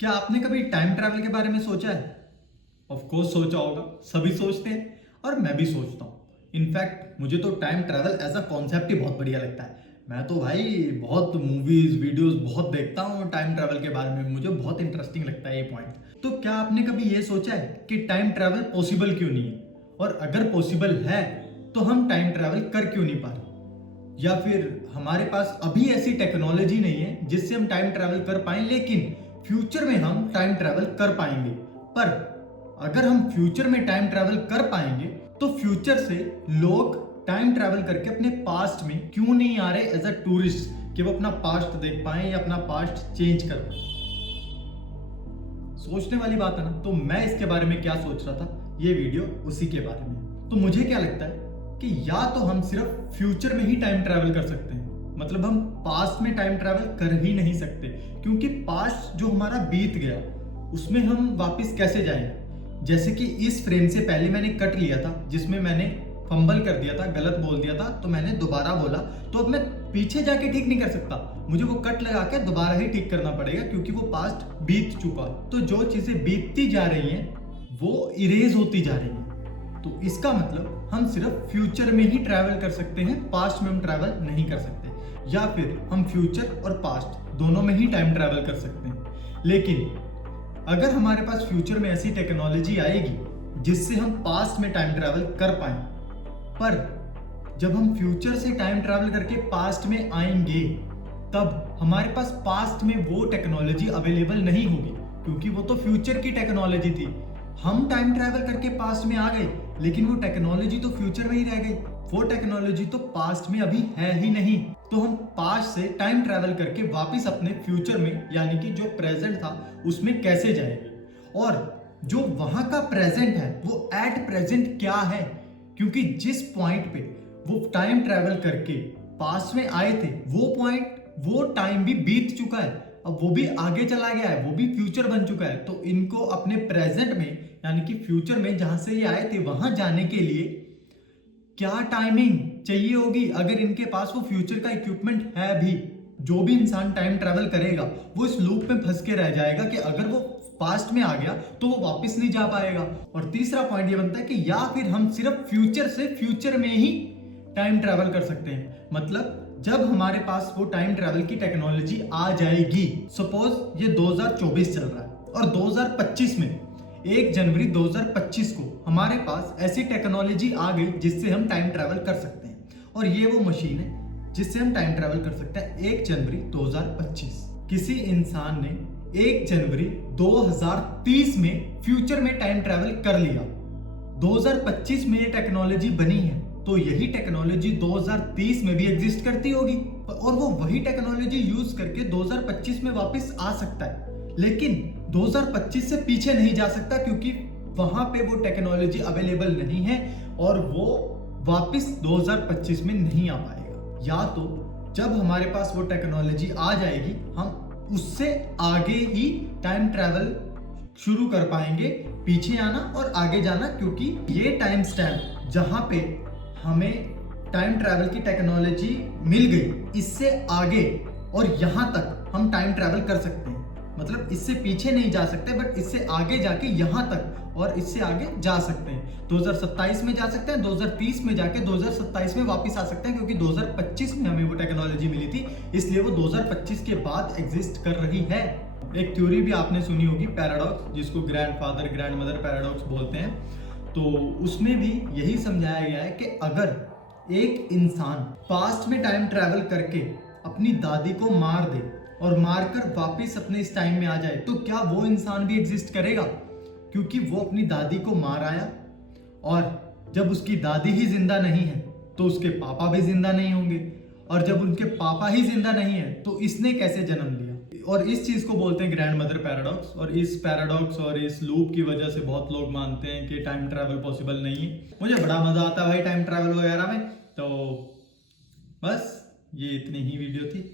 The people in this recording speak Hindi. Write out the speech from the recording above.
क्या आपने कभी टाइम ट्रैवल के बारे में सोचा है? ऑफ कोर्स सोचा होगा, सभी सोचते हैं और मैं भी सोचता हूँ। इनफैक्ट मुझे तो time travel as a concept ही बहुत बढ़िया लगता है। मैं तो भाई बहुत मूवीज वीडियोस बहुत देखता हूँ टाइम ट्रैवल के बारे में, मुझे बहुत इंटरेस्टिंग लगता है ये पॉइंट। तो क्या आपने कभी ये सोचा है कि टाइम ट्रैवल पॉसिबल क्यों नहीं है, और अगर पॉसिबल है तो हम टाइम ट्रैवल कर क्यों नहीं पा रहे? या फिर हमारे पास अभी ऐसी टेक्नोलॉजी नहीं है जिससे हम टाइम ट्रैवल कर पाए, लेकिन फ्यूचर में हम टाइम ट्रैवल कर पाएंगे। पर अगर हम फ्यूचर में टाइम ट्रैवल कर पाएंगे तो फ्यूचर से लोग टाइम ट्रैवल करके अपने पास्ट में क्यों नहीं आ रहे एज अ टूरिस्ट, कि वो अपना पास्ट देख पाए या अपना पास्ट चेंज कर पाए? सोचने वाली बात है ना। तो मैं इसके बारे में क्या सोच रहा था, ये वीडियो उसी के बारे में। तो मुझे क्या लगता है कि या तो हम सिर्फ फ्यूचर में ही टाइम ट्रैवल कर सकते हैं, मतलब हम पास्ट में टाइम ट्रैवल कर ही नहीं सकते, क्योंकि पास्ट जो हमारा बीत गया उसमें हम वापस कैसे जाएंगे? जैसे कि इस फ्रेम से पहले मैंने कट लिया था जिसमें मैंने फंबल कर दिया था, गलत बोल दिया था, तो मैंने दोबारा बोला, तो अब मैं पीछे जाके ठीक नहीं कर सकता, मुझे वो कट लगा के दोबारा ही ठीक करना पड़ेगा, क्योंकि वो पास्ट बीत चुका है। तो जो चीजें बीतती जा रही हैं वो इरेज होती जा रही हैं। तो इसका मतलब हम सिर्फ फ्यूचर में ही ट्रैवल कर सकते हैं, पास्ट में हम ट्रैवल नहीं कर सकते। या फिर हम फ्यूचर और पास्ट दोनों में ही टाइम ट्रैवल कर सकते हैं। लेकिन अगर हमारे पास फ्यूचर में ऐसी टेक्नोलॉजी आएगी जिससे हम पास्ट में टाइम ट्रैवल कर पाए, पर जब हम फ्यूचर से टाइम ट्रैवल करके पास्ट में आएंगे तब हमारे पास पास्ट में वो टेक्नोलॉजी अवेलेबल नहीं होगी, क्योंकि वो तो फ्यूचर की टेक्नोलॉजी थी। हम टाइम ट्रैवल करके पास्ट में आ गए, लेकिन वो टेक्नोलॉजी तो फ्यूचर में ही रह गई, वो टेक्नोलॉजी तो पास्ट में अभी है ही नहीं। तो हम पास्ट से टाइम ट्रैवल करके वापस अपने फ्यूचर में, यानी कि जो प्रेजेंट था उसमें कैसे जाएंगे? और जो वहां का प्रेजेंट है वो एट प्रेजेंट क्या है? क्योंकि जिस पॉइंट पे वो टाइम ट्रैवल करके पास्ट में आए थे वो पॉइंट, वो टाइम भी बीत चुका है, अब वो भी आगे चला गया है, वो भी फ्यूचर बन चुका है। तो इनको अपने प्रेजेंट में, यानी कि फ्यूचर में जहां से ये आए थे वहां जाने के लिए क्या टाइमिंग चाहिए होगी? अगर इनके पास वो फ्यूचर का इक्विपमेंट है भी, जो भी इंसान टाइम ट्रैवल करेगा वो इस लूप में फंस के रह जाएगा कि अगर वो पास्ट में आ गया तो वो वापस नहीं जा पाएगा। और तीसरा पॉइंट ये बनता है कि या फिर हम सिर्फ फ्यूचर से फ्यूचर में ही टाइम ट्रैवल कर सकते हैं। मतलब जब हमारे पास वो टाइम ट्रैवल की टेक्नोलॉजी आ जाएगी, सपोज ये 2024 चल रहा है और 2025 में 1 जनवरी 2025 को हमारे पास ऐसी टेक्नोलॉजी आ गई जिससे हम टाइम ट्रैवल कर सकते हैं, और ये वो मशीन है जिससे हम टाइम ट्रैवल कर सकते हैं 1 जनवरी 2025। किसी इंसान ने 1 जनवरी 2030 में फ्यूचर में टाइम ट्रैवल कर लिया, 2025 में ये टेक्नोलॉजी बनी है, तो यही टेक्नोलॉजी 2030 में भी एग्जिस्ट करती होगी और वो वही टेक्नोलॉजी यूज करके 2025 में वापस आ सकता है। लेकिन 2025 से पीछे नहीं जा सकता, क्योंकि वहां पे वो टेक्नोलॉजी अवेलेबल नहीं है और वो वापस 2025 में नहीं आ पाएगा। या तो जब हमारे पास वो टेक्नोलॉजी आ जाएगी हम उससे आगे ही टाइम ट्रैवल शुरू कर पाएंगे, पीछे आना और आगे जाना, क्योंकि ये टाइम स्टैम्प जहां पे हमें टाइम ट्रैवल की टेक्नोलॉजी मिल गई, इससे आगे और यहां तक हम टाइम ट्रैवल कर सकते हैं। मतलब इससे पीछे नहीं जा सकते, बट इससे आगे जाके यहां तक और इससे आगे जा सकते हैं। 2027 में जा सकते हैं, 2030 में जाके 2027 में वापस आ सकते हैं, क्योंकि 2025 में हमें वो टेक्नोलॉजी मिली थी, इसलिए वो 2025 के बाद एग्जिस्ट कर रही है। एक थ्योरी भी आपने सुनी होगी, पैराडॉक्स, जिसको ग्रैंडफादर ग्रैंडमदर पैराडॉक्स बोलते हैं। तो उसमें भी यही समझाया गया है कि अगर एक इंसान पास्ट में टाइम ट्रैवल करके अपनी दादी को मार दे और मारकर वापस अपने इस टाइम में आ जाए, तो क्या वो इंसान भी एग्जिस्ट करेगा? क्योंकि वो अपनी दादी को मार आया, और जब उसकी दादी ही जिंदा नहीं है तो उसके पापा भी जिंदा नहीं होंगे, और जब उनके पापा ही जिंदा नहीं है तो इसने कैसे जन्म लिया? और इस चीज को बोलते हैं ग्रैंड मदर पैराडॉक्स। और इस पैराडॉक्स और इस लूप की वजह से बहुत लोग मानते हैं कि टाइम ट्रैवल पॉसिबल नहीं है। मुझे बड़ा मजा आता है भाई टाइम ट्रैवल वगैरह में। तो बस ये इतनी ही वीडियो थी।